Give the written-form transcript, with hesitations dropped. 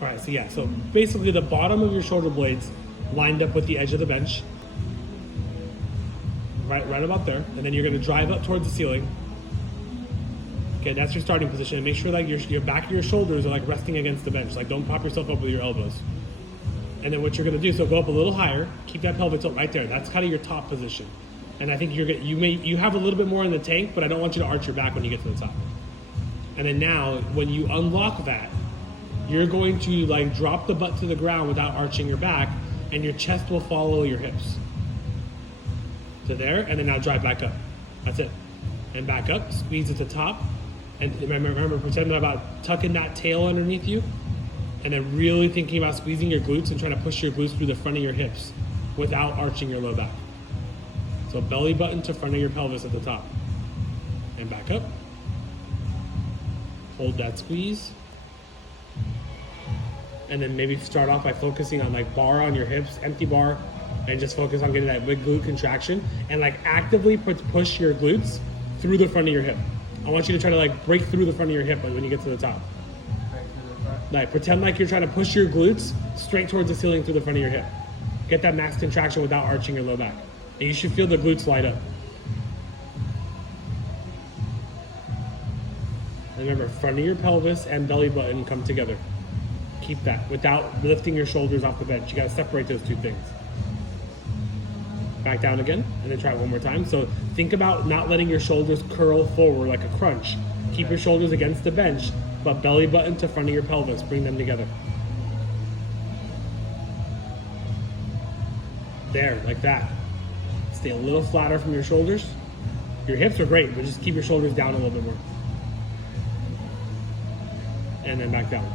All right, so yeah, so basically the bottom of your shoulder blades lined up with the edge of the bench, right about there, and then you're gonna drive up towards the ceiling. Okay, that's your starting position. And make sure like your back of your shoulders are like resting against the bench. Like don't pop yourself up with your elbows. And then what you're gonna do, so go up a little higher, keep that pelvic tilt right there. That's kind of your top position. And I think you have a little bit more in the tank, but I don't want you to arch your back when you get to the top. And then now, when you unlock that, you're going to like drop the butt to the ground without arching your back, and your chest will follow your hips. To there, and then now drive back up. That's it. And back up, squeeze at the top. And remember, pretend about tucking that tail underneath you, and then really thinking about squeezing your glutes and trying to push your glutes through the front of your hips without arching your low back. So belly button to front of your pelvis at the top. And back up. Hold that squeeze. And then maybe start off by focusing on like bar on your hips, empty bar, and just focus on getting that big glute contraction and like actively push your glutes through the front of your hip. I want you to try to like break through the front of your hip when you get to the top. Like pretend like you're trying to push your glutes straight towards the ceiling through the front of your hip. Get that max contraction without arching your low back. And you should feel the glutes light up. And remember, front of your pelvis and belly button come together. Keep that without lifting your shoulders off the bench. You gotta separate those two things. Back down again, and then try it one more time. So think about not letting your shoulders curl forward like a crunch. Keep your shoulders against the bench, but belly button to front of your pelvis. Bring them together. There, like that. Stay a little flatter from your shoulders. Your hips are great, but just keep your shoulders down a little bit more. And then back down.